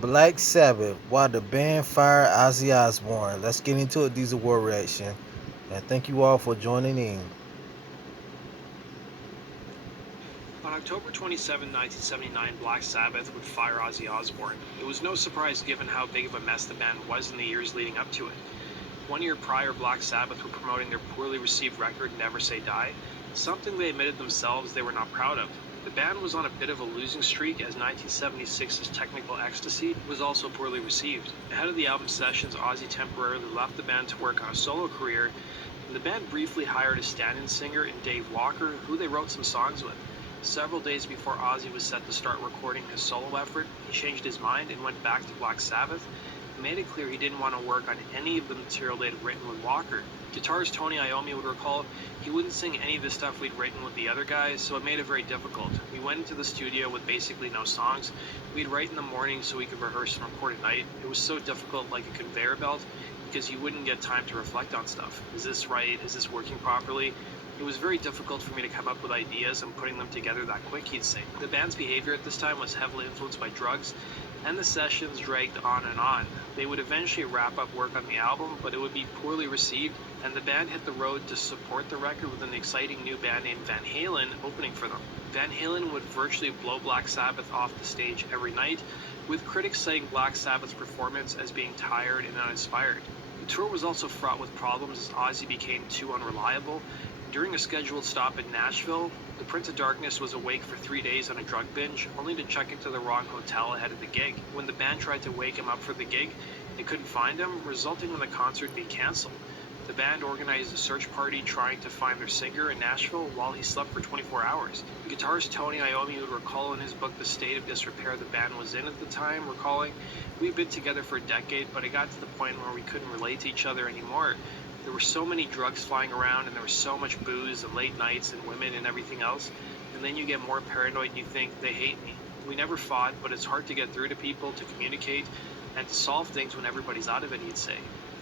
Black Sabbath, why the band fired Ozzy Osbourne. Let's get into it. These award reaction. And thank you all for joining in. On October 27, 1979, Black Sabbath would fire Ozzy Osbourne. It was no surprise given how big of a mess the band was in the years leading up to it. 1 year prior, Black Sabbath were promoting their poorly received record Never Say Die, something they admitted themselves they were not proud of. The band was on a bit of a losing streak as 1976's Technical Ecstasy was also poorly received. Ahead of the album sessions, Ozzy temporarily left the band to work on a solo career, and the band briefly hired a stand-in singer in Dave Walker, who they wrote some songs with. Several days before Ozzy was set to start recording his solo effort, he changed his mind and went back to Black Sabbath. He made it clear he didn't want to work on any of the material they'd written with Walker. Guitarist Tony Iommi would recall, he wouldn't sing any of the stuff we'd written with the other guys, so it made it very difficult. We went into the studio with basically no songs. We'd write in the morning so we could rehearse and record at night. It was so difficult, like a conveyor belt, because you wouldn't get time to reflect on stuff. Is this right? Is this working properly? It was very difficult for me to come up with ideas and putting them together that quick, he'd say. The band's behavior at this time was heavily influenced by drugs, and the sessions dragged on and on. They would eventually wrap up work on the album, but it would be poorly received, and the band hit the road to support the record with an exciting new band named Van Halen opening for them. Van Halen would virtually blow Black Sabbath off the stage every night, with critics citing Black Sabbath's performance as being tired and uninspired. The tour was also fraught with problems as Ozzy became too unreliable. During a scheduled stop in Nashville, the Prince of Darkness was awake for 3 days on a drug binge, only to check into the wrong hotel ahead of the gig. When the band tried to wake him up for the gig, they couldn't find him, resulting in the concert being canceled. The band organized a search party trying to find their singer in Nashville while he slept for 24 hours. Guitarist Tony Iommi would recall in his book the state of disrepair the band was in at the time, recalling, "We've been together for a decade, but it got to the point where we couldn't relate to each other anymore. There were so many drugs flying around, and there was so much booze and late nights and women and everything else, and then you get more paranoid and you think, they hate me. We never fought, but it's hard to get through to people, to communicate, and to solve things when everybody's out of it," he'd say.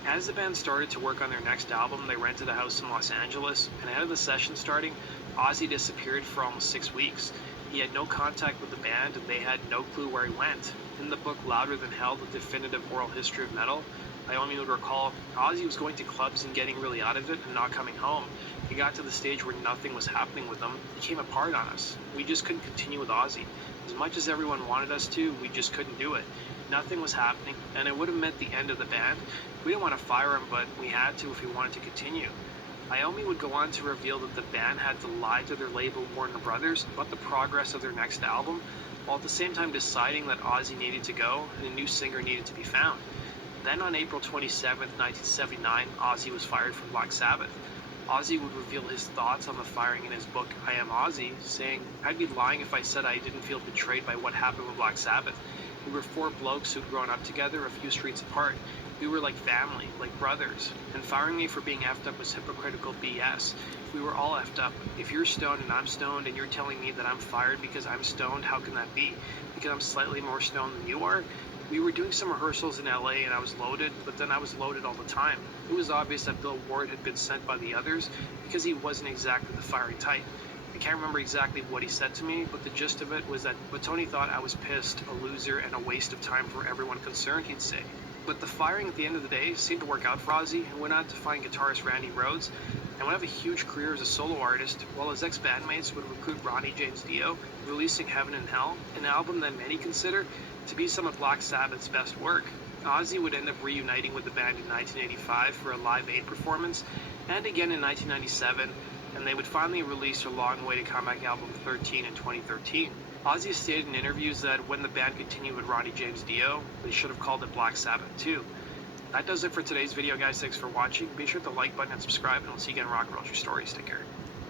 As the band started to work on their next album, they rented a house in Los Angeles, and ahead of the session starting, Ozzy disappeared for almost 6 weeks. He had no contact with the band, and they had no clue where he went. In the book Louder Than Hell, The Definitive Oral History of Metal, Iommi would recall, Ozzy was going to clubs and getting really out of it and not coming home. He got to the stage where nothing was happening with him. He came apart on us. We just couldn't continue with Ozzy. As much as everyone wanted us to, we just couldn't do it. Nothing was happening, and it would have meant the end of the band. We didn't want to fire him, but we had to if we wanted to continue. Iommi would go on to reveal that the band had to lie to their label Warner Brothers about the progress of their next album, while at the same time deciding that Ozzy needed to go and a new singer needed to be found. Then on April 27, 1979, Ozzy was fired from Black Sabbath. Ozzy would reveal his thoughts on the firing in his book I Am Ozzy, saying, "I'd be lying if I said I didn't feel betrayed by what happened with Black Sabbath. We were four blokes who'd grown up together a few streets apart. We were like family, like brothers. And firing me for being effed up was hypocritical BS. We were all effed up. If you're stoned and I'm stoned and you're telling me that I'm fired because I'm stoned, how can that be? Because I'm slightly more stoned than you are? We were doing some rehearsals in LA and I was loaded, but then I was loaded all the time. It was obvious that Bill Ward had been sent by the others because he wasn't exactly the fiery type. I can't remember exactly what he said to me, but the gist of it was that but Tony thought I was pissed, a loser, and a waste of time for everyone concerned, he'd say. But the firing at the end of the day seemed to work out for Ozzy, and went on to find guitarist Randy Rhoads, and would have a huge career as a solo artist, while his ex-bandmates would recruit Ronnie James Dio, releasing Heaven and Hell, an album that many consider to be some of Black Sabbath's best work. Ozzy would end up reuniting with the band in 1985 for a Live Aid performance, and again in 1997, and they would finally release their Long Way to Comeback album 13 in 2013. Ozzy stated in interviews that when the band continued with Ronnie James Dio, they should have called it Black Sabbath too. That does it for today's video, guys. Thanks for watching. Be sure to like button and subscribe, and we'll see you again in Rock and Roll Your Stories. Take care.